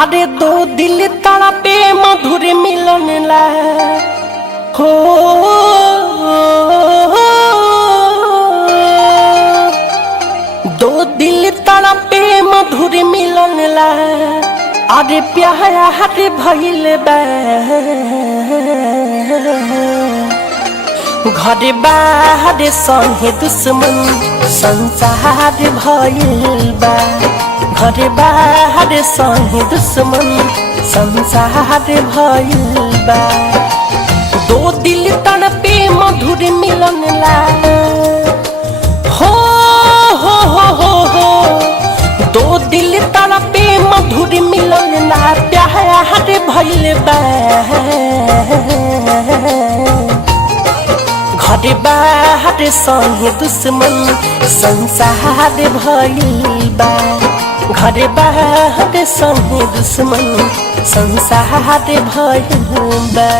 आरे दो दिल तड़पे मधुर मिलन ला हो, दो दिल तड़पे मधुर मिलन ला। आरे प्यारा हरे भइल बा घर बाहर संगे दुश्मन संसार भइल बा। घर बाहर संगे दुश्मन संसार भइल बा। दो दिल तड़पे मधुर मिलन ला हो, दो दिल तड़पे मधुर मिलन ला। प्यार भइल बा घर बाहर संगे दुश्मन संसार भइल बा। घर बाहर संगे दुश्मन संसार भइल बा।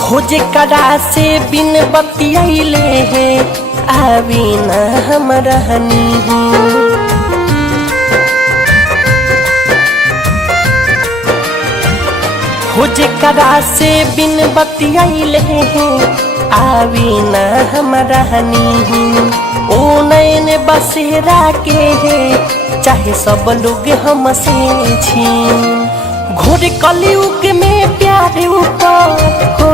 खोजे करा से बिन बतियाइले है आवी न हम रहनी। खोजे करा से बिन बतियाइले है आवी न हम रहनी। ओ नैन बसेरा के है चाहे सब लोग हमसे छीन। घोर कलयुग में प्यार ऊपर हो,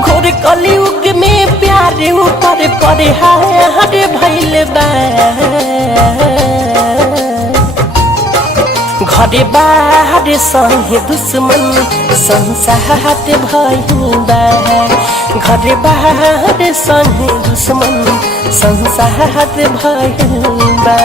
घोर कलयुग में प्यार ऊपर पड़े हर भइल बा। घर बाहर संगे दुश्मन संसार भइल बा। घर बाहर संगे दुश्मन संसार भइल बा।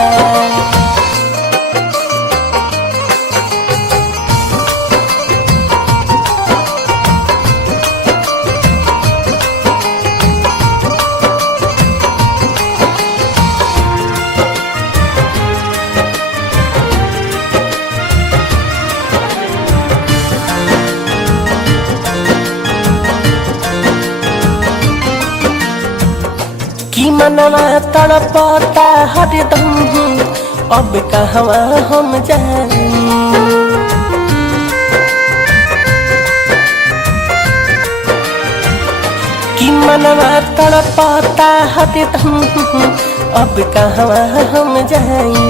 की मनवा तड़पता हरदम अब कहवा हम जाई। की मनवा तड़पता हरदम अब कहवा हम जाई।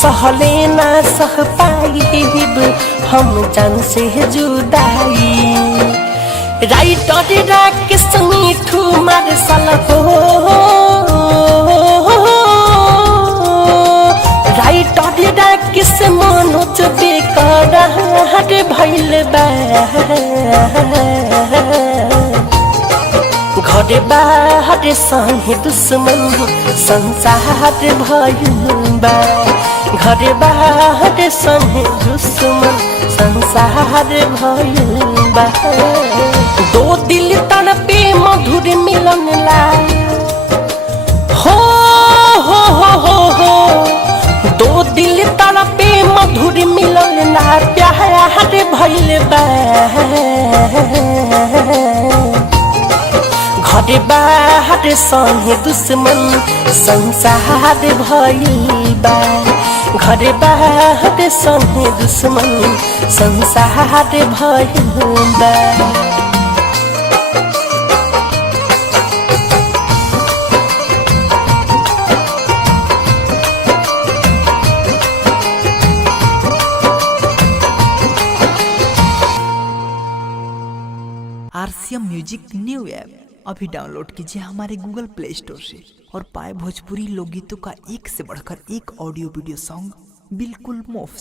सहले ना सह पाइब हम जान से जुदाई। राइटर राकेश मिठू मार्शल हो, राइटर राकेश मनोज बेकरार भइल बा। घर बाहर संगे दुश्मन संसार भइल बा। घर बाहर संगे दुश्मन संसार भइल बा। दो दिल तड़पे मधुर मिलन ला हो, दो दिल तड़पे मधुर मिलन ला। प्यार भइल बा घर बाहर संगे दुश्मन संसार भइल बा। घर बाहर संगे दुश्मन संसार भइल बा। आरसीएम म्यूजिक न्यू ऐप अभी डाउनलोड कीजिए हमारे गूगल प्ले स्टोर से और पाए भोजपुरी लोकगीतों का एक से बढ़कर एक ऑडियो वीडियो सॉन्ग बिल्कुल मुफ्त।